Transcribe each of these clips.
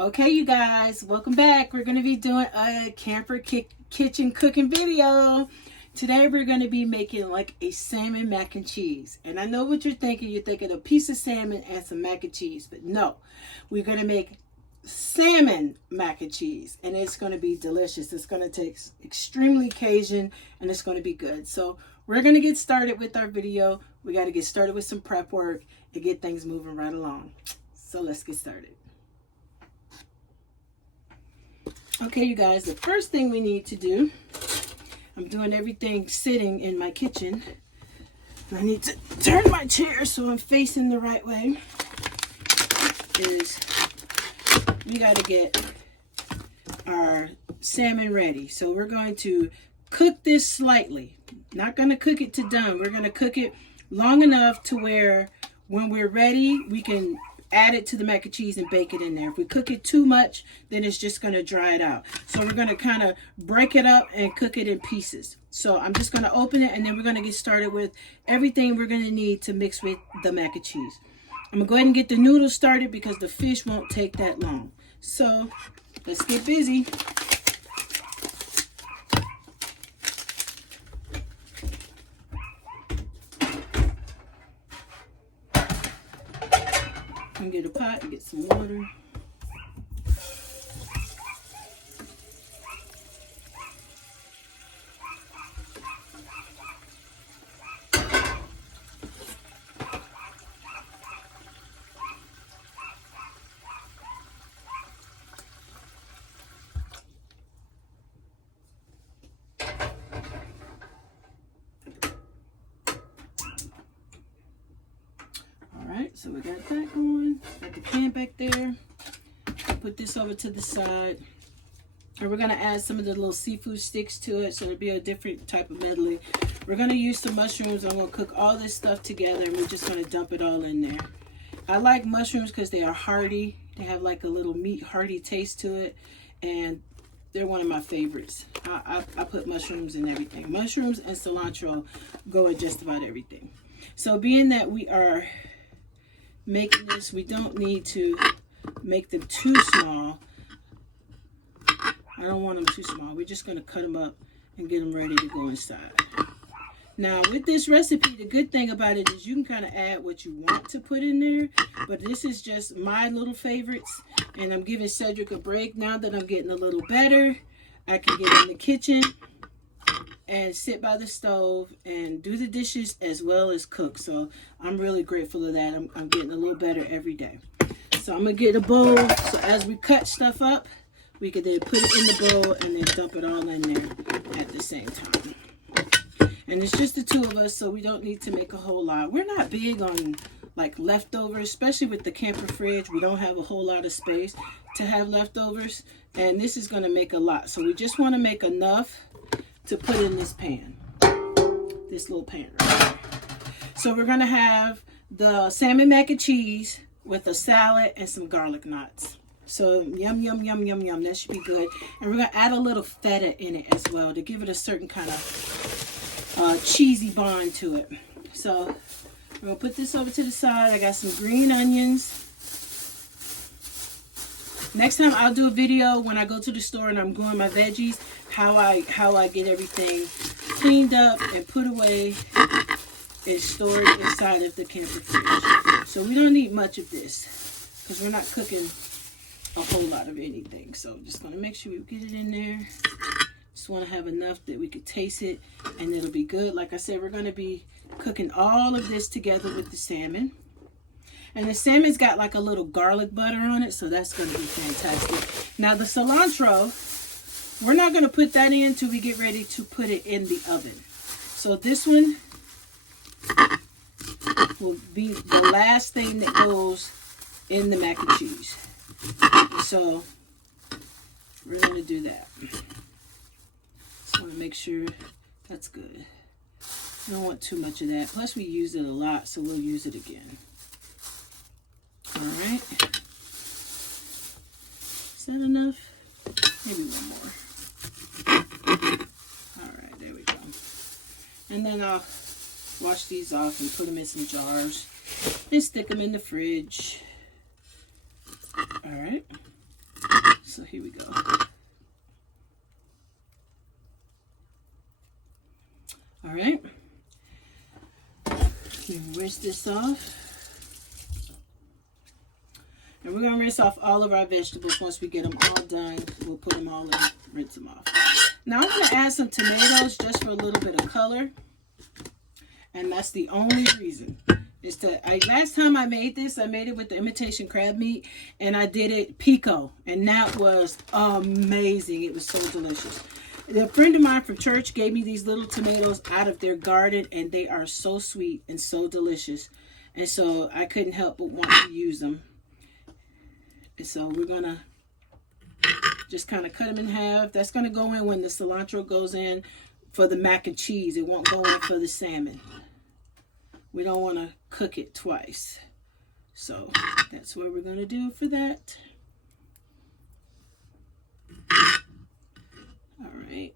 Okay, you guys, welcome back. We're going to be doing a camper kitchen cooking video. Today we're going to be making like a salmon mac and cheese. And I know what you're thinking. You're thinking a piece of salmon and some mac and cheese. But no, we're going to make salmon mac and cheese. And it's going to be delicious. It's going to taste extremely Cajun and it's going to be good. So we're going to get started with our video. We got to get started with some prep work and get things moving right along. So let's get started. Okay, you guys, the first thing we need to do, I'm doing everything sitting in my kitchen. I need to turn my chair so I'm facing the right way. Is we got to get our salmon ready. So we're going to cook this slightly. Not going to cook it to done. We're going to cook it long enough to where when we're ready, we can add it to the mac and cheese and bake it in there. If we cook it too much, then it's just going to dry it out. So we're going to kind of break it up and cook it in pieces. So I'm just going to open it and then we're going to get started with everything we're going to need to mix with the mac and cheese. I'm going to go ahead and get the noodles started because the fish won't take that long. So let's get busy. I'm gonna get a pot and get some water. Alright, so we got that going. Got the pan back there. Put this over to the side. And we're going to add some of the little seafood sticks to it so it'll be a different type of medley. We're going to use some mushrooms. I'm going to cook all this stuff together and we're just going to dump it all in there. I like mushrooms because they are hearty. They have like a little meat hearty taste to it. And they're one of my favorites. I put mushrooms in everything. Mushrooms and cilantro go in just about everything. So being that we are making this, we don't need to make them too small. I don't want them too small. We're just going to cut them up and get them ready to go inside. Now with this recipe, the good thing about it is you can kind of add what you want to put in there, but this is just my little favorites and I'm giving Cedric a break. Now that I'm getting a little better, I can get in the kitchen and sit by the stove and do the dishes as well as cook. So I'm really grateful of that. I'm getting a little better every day. So I'm gonna get a bowl. So as we cut stuff up, we could then put it in the bowl and then dump it all in there at the same time. And it's just the two of us, so we don't need to make a whole lot. We're not big on like leftovers, especially with the camper fridge. We don't have a whole lot of space to have leftovers. And this is gonna make a lot. So we just wanna make enough to put in this pan, this little pan right here. So we're gonna have the salmon mac and cheese with a salad and some garlic knots. So yum, yum, yum, yum, yum, that should be good. And we're gonna add a little feta in it as well to give it a certain kind of cheesy bond to it. So we're gonna put this over to the side. I got some green onions. Next time I'll do a video when I go to the store and I'm growing my veggies, how I get everything cleaned up and put away and stored inside of the camper fridge. So we don't need much of this because we're not cooking a whole lot of anything. So I'm just going to make sure we get it in there. Just want to have enough that we could taste it and it'll be good. Like I said, we're going to be cooking all of this together with the salmon. And the salmon's got like a little garlic butter on it, so that's going to be fantastic. Now the cilantro, we're not going to put that in until we get ready to put it in the oven. So this one will be the last thing that goes in the mac and cheese. So we're going to do that. Just want to make sure that's good. I don't want too much of that. Plus we use it a lot, so we'll use it again. Alright. Is that enough? Maybe one more. Alright, there we go. And then I'll wash these off and put them in some jars and stick them in the fridge. Alright. So here we go. All right. Rinse this off. And we're going to rinse off all of our vegetables. Once we get them all done, we'll put them all in, rinse them off. Now I'm going to add some tomatoes just for a little bit of color. And that's the only reason. Last time I made this, I made it with the imitation crab meat. And I did it pico. And that was amazing. It was so delicious. A friend of mine from church gave me these little tomatoes out of their garden. And they are so sweet and so delicious. And so I couldn't help but want to use them. And so we're going to just kind of cut them in half. That's going to go in when the cilantro goes in for the mac and cheese. It won't go in for the salmon. We don't want to cook it twice. So that's what we're going to do for that. All right.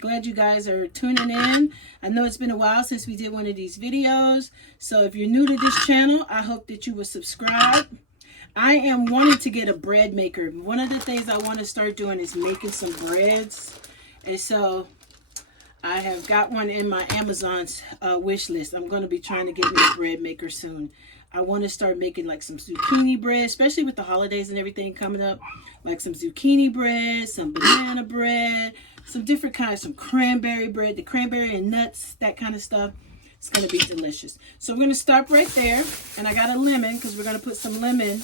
Glad you guys are tuning in. I know it's been a while since we did one of these videos. So if you're new to this channel, I hope that you will subscribe. I am wanting to get a bread maker. One of the things I want to start doing is making some breads. And so I have got one in my Amazon's wish list. I'm going to be trying to get me a bread maker soon. I want to start making like some zucchini bread, especially with the holidays and everything coming up. Like some zucchini bread, some banana bread, some different kinds, some cranberry bread, the cranberry and nuts, that kind of stuff. It's going to be delicious. So we're going to stop right there. And I got a lemon because we're going to put some lemon.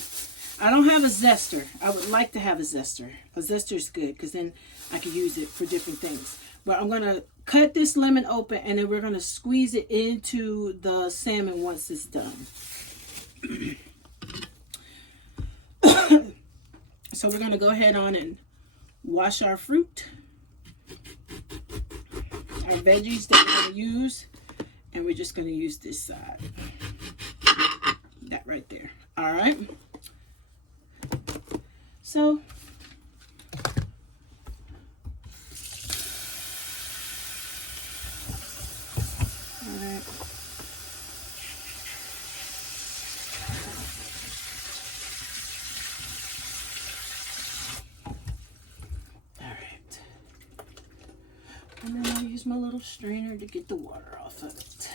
I don't have a zester. I would like to have a zester. A zester is good because then I can use it for different things. But I'm going to cut this lemon open and then we're going to squeeze it into the salmon once it's done. So we're going to go ahead on and wash our fruit, our veggies that we're going to use, and we're just going to use this side. That right there. All right. So and then I'll use my little strainer to get the water off of it.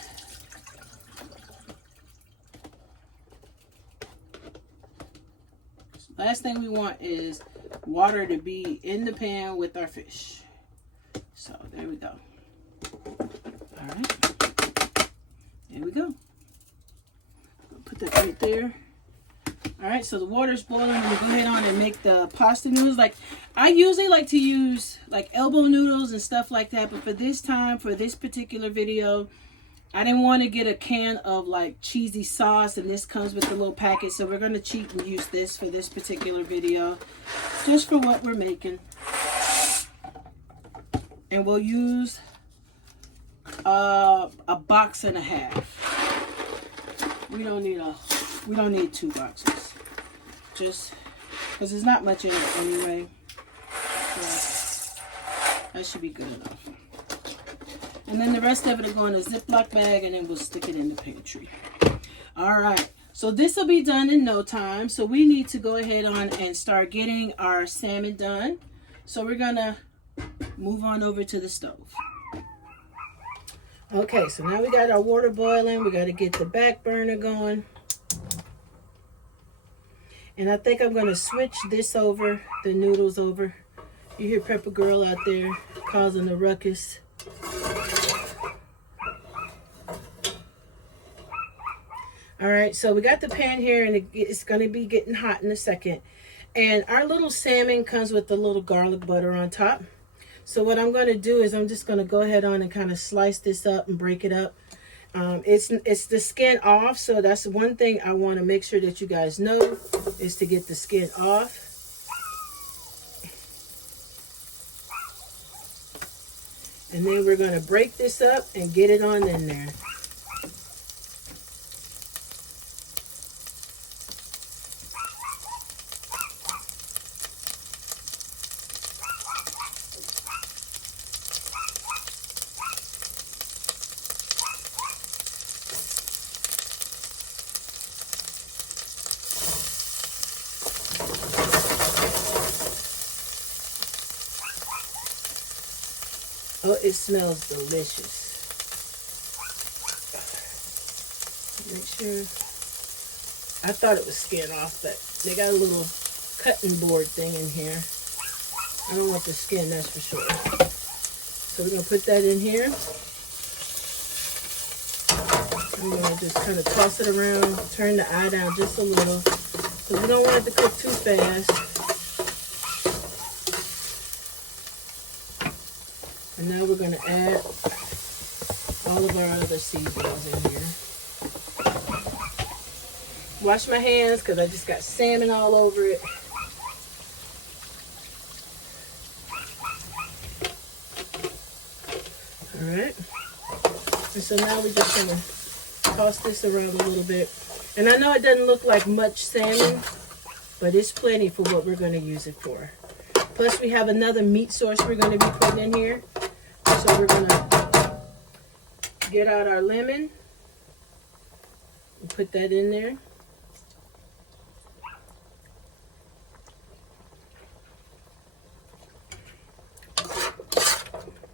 So last thing we want is water to be in the pan with our fish. So there we go. All right. There we go. Put that right there. All right, so the water's boiling. I'm gonna go ahead on and make the pasta noodles. Like I usually like to use like elbow noodles and stuff like that, but for this time, for this particular video, I didn't want to get a can of like cheesy sauce, and this comes with the little packet, so we're gonna cheat and use this for this particular video, just for what we're making. And we'll use a box and a half. We don't need 2 boxes. Just because there's not much in it anyway. So that should be good enough. And then the rest of it will go in a Ziploc bag and then we'll stick it in the pantry. All right. So this will be done in no time. So we need to go ahead on and start getting our salmon done. So we're going to move on over to the stove. Okay, so now we got our water boiling. We got to get the back burner going. And I think I'm going to switch this over, the noodles over. You hear Pepper Girl out there causing a ruckus. All right, so we got the pan here and it's going to be getting hot in a second. And our little salmon comes with a little garlic butter on top. So what I'm going to do is I'm just going to go ahead on and kind of slice this up and break it up. It's the skin off, so that's one thing I want to make sure that you guys know is to get the skin off. And then we're going to break this up and get it on in there. it smells delicious. Make sure. I thought it was skin off, but they got a little cutting board thing in here. I don't want the skin, that's for sure. So we're going to put that in here. I'm going to just kind of toss it around, turn the eye down just a little, because we don't want it to cook too fast. And now we're going to add all of our other seasonings in here. Wash my hands because I just got salmon all over it. Alright. And so now we're just going to toss this around a little bit. And I know it doesn't look like much salmon, but it's plenty for what we're going to use it for. Plus we have another meat source we're going to be putting in here. So we're going to get out our lemon and put that in there.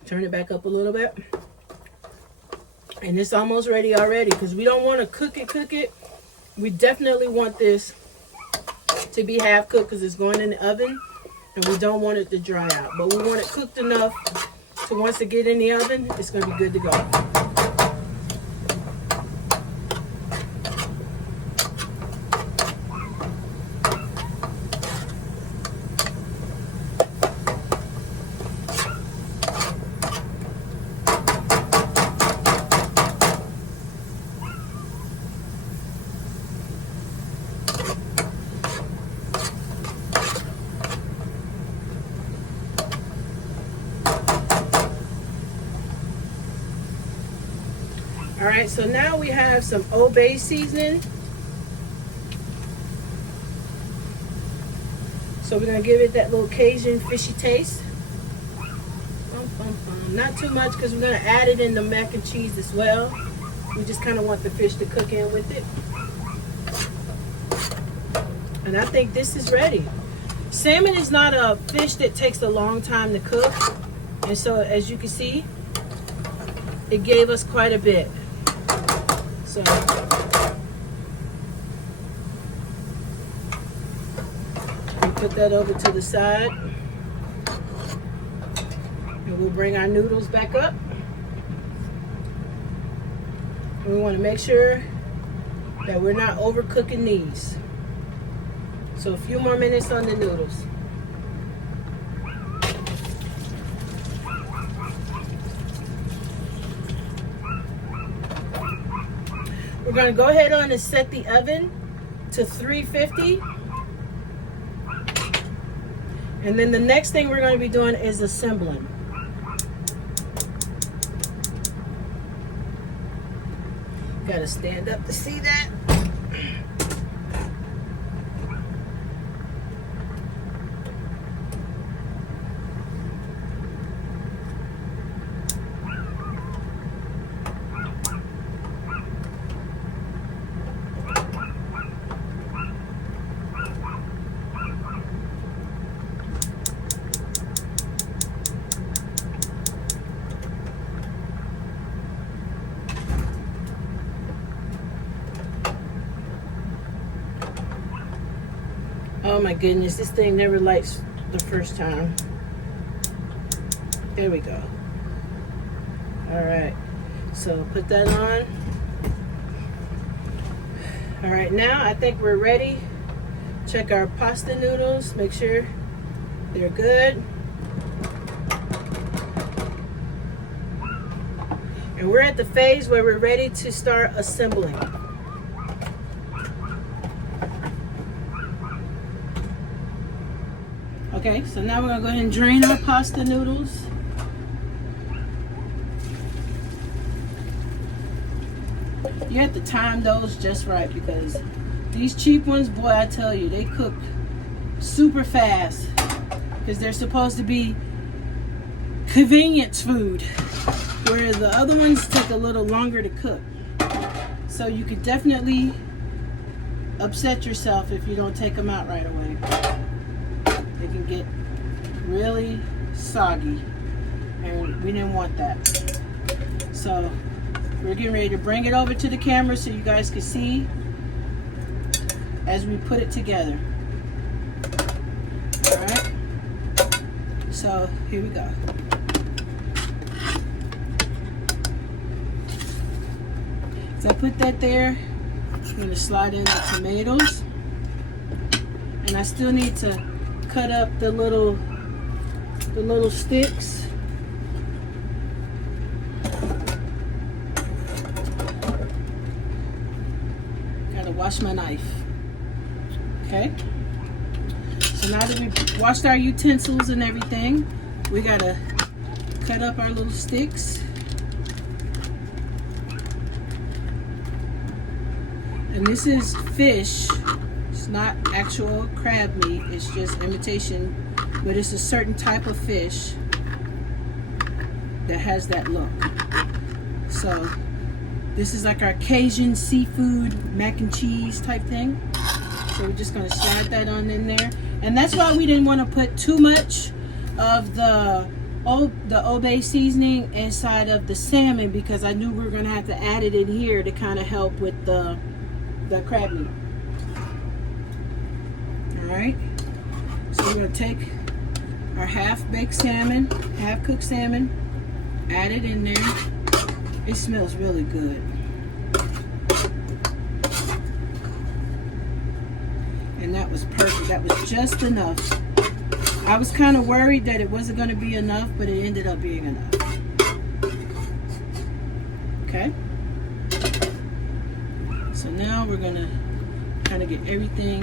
Turn it back up a little bit. And it's almost ready already because we don't want to cook it. We definitely want this to be half cooked because it's going in the oven and we don't want it to dry out. But we want it cooked enough so once it get in the oven, it's going to be good to go. Alright, so now we have some Old Bay seasoning. So we're going to give it that little Cajun fishy taste. Not too much because we're going to add it in the mac and cheese as well. We just kind of want the fish to cook in with it. And I think this is ready. Salmon is not a fish that takes a long time to cook. And so as you can see, it gave us quite a bit. So we'll put that over to the side. And we'll bring our noodles back up. And we want to make sure that we're not overcooking these. So a few more minutes on the noodles. We're going to go ahead on and set the oven to 350. And then the next thing we're going to be doing is assembling. Got to stand up to see that. Oh my goodness, this thing never lights the first time. There we go. All right, so put that on. All right, now I think we're ready. Check our pasta noodles, make sure they're good. And we're at the phase where we're ready to start assembling. Okay, so now we're gonna go ahead and drain our pasta noodles. You have to time those just right because these cheap ones, boy, I tell you, they cook super fast because they're supposed to be convenience food, whereas the other ones take a little longer to cook. So you could definitely upset yourself if you don't take them out right away. They can get really soggy. and we didn't want that. So we're getting ready to bring it over to the camera so you guys can see as we put it together. All right, so here we go. So I put that there. I'm going to slide in the tomatoes, and I still need to cut up the little sticks. Gotta wash my knife. Okay. So now that we've washed our utensils and everything, we gotta cut up our little sticks. And this is fish. It's not actual crab meat. It's just imitation, but it's a certain type of fish that has that look. So this is like our Cajun seafood mac and cheese type thing. So we're just gonna slide that on in there. And that's why we didn't want to put too much of the Old-Bay seasoning inside of the salmon, because I knew we were gonna have to add it in here to kind of help with the crab meat. Alright, so we're going to take our half-baked salmon, half-cooked salmon, add it in there. It smells really good. And that was perfect. That was just enough. I was kind of worried that it wasn't going to be enough, but it ended up being enough. Okay. So now we're going to kind of get everything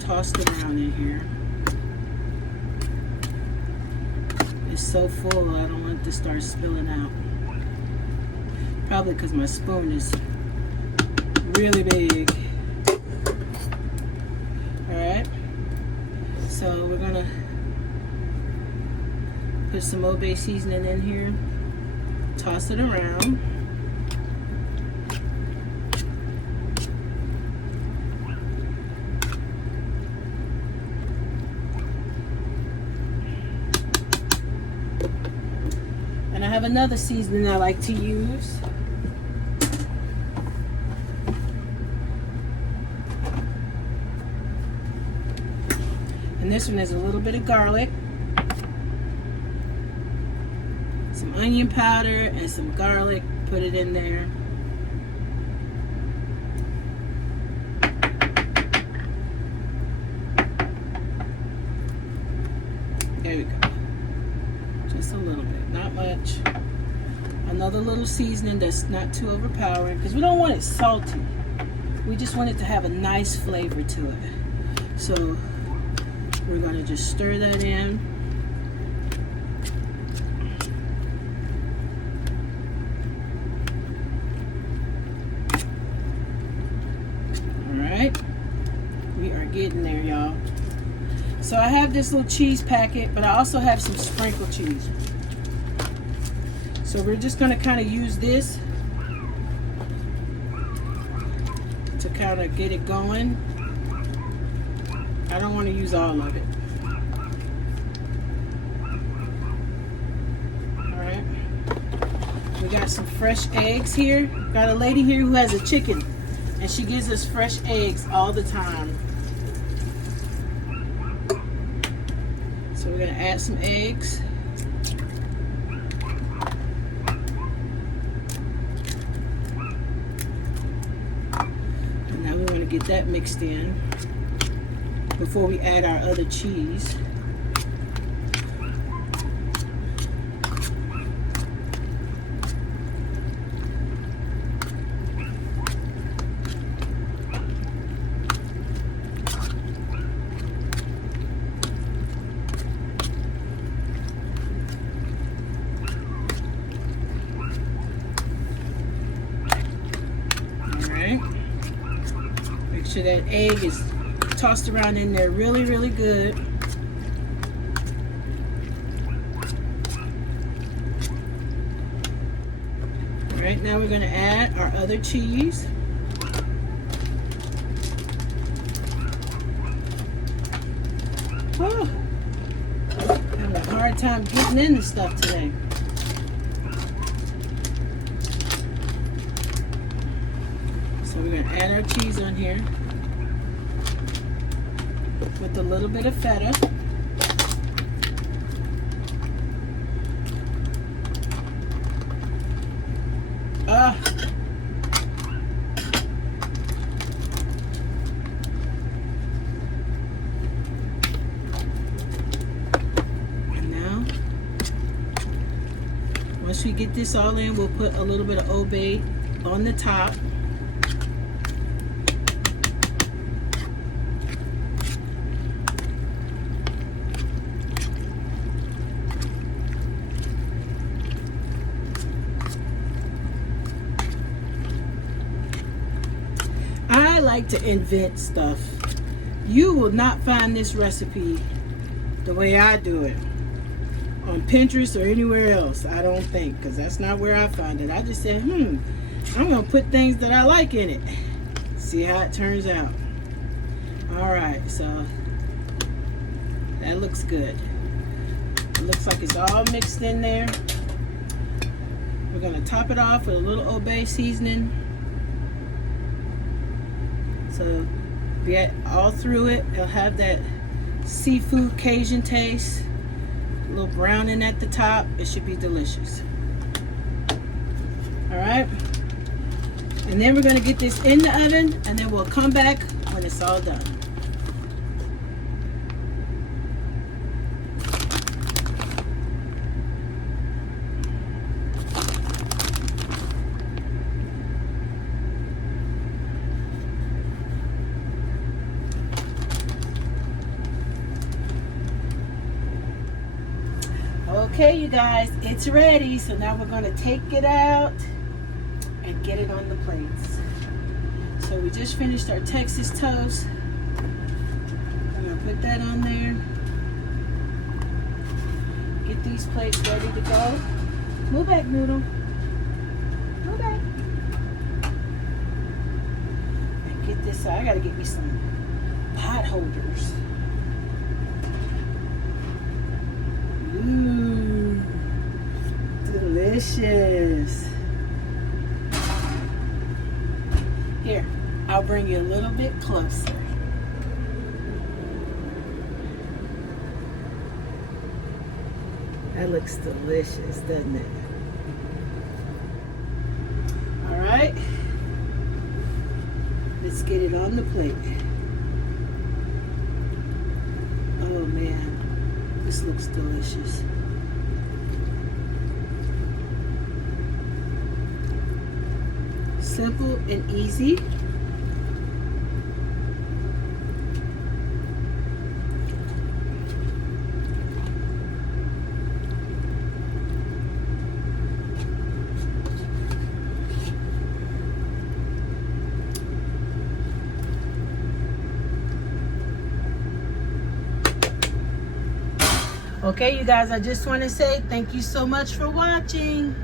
tossed around in here. It's so full, I don't want it to start spilling out. Probably because my spoon is really big. Alright. So we're going to put some Old-Bay seasoning in here. Toss it around. And I have another seasoning I like to use. And this one is a little bit of garlic, some onion powder, and some garlic. Put it in there. There we go. Just a little bit, not much. Another little seasoning that's not too overpowering, because we don't want it salty. We just want it to have a nice flavor to it. So we're going to just stir that in. Alright, we are getting there, y'all. So I have this little cheese packet, but I also have some sprinkled cheese. So we're just going to kind of use this to kind of get it going. I don't want to use all of it. Alright. We got some fresh eggs here. Got a lady here who has a chicken, and she gives us fresh eggs all the time. So we're going to add some eggs. And now we want to get that mixed in before we add our other cheese. Make sure that egg is tossed around in there really, really good. Alright, now we're going to add our other cheese. Oh, having a hard time getting in the stuff today. we're gonna add our cheese on here with a little bit of feta. And now, once we get this all in, we'll put a little bit of Old Bay on the top. I like to invent stuff. You will not find this recipe the way I do it on Pinterest or anywhere else, I don't think, because that's not where I find it. I just said, I'm gonna put things that I like in it. See how it turns out. All right, so that looks good. It looks like it's all mixed in there. We're gonna top it off with a little Old Bay seasoning. So get all through it. It'll have that seafood Cajun taste. A little browning at the top. It should be delicious. All right. And then we're going to get this in the oven, and then we'll come back when it's all done. Okay, you guys, it's ready. So now we're going to take it out and get it on the plates. So we just finished our Texas toast. I'm going to put that on there. Get these plates ready to go. Move back, Noodle. Move back. And get this out. I got to get me some pot holders. Ooh, delicious. Here, I'll bring you a little bit closer. That looks delicious, doesn't it? All right, let's get it on the plate. Oh man. This looks delicious. Simple and easy. Okay, you guys, I just want to say thank you so much for watching.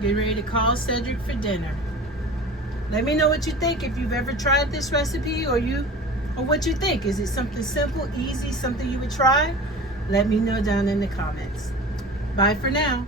Get ready to call Cedric for dinner. Let me know what you think, if you've ever tried this recipe, or what you think. Is it something simple, easy, something you would try? Let me know down in the comments. Bye for now.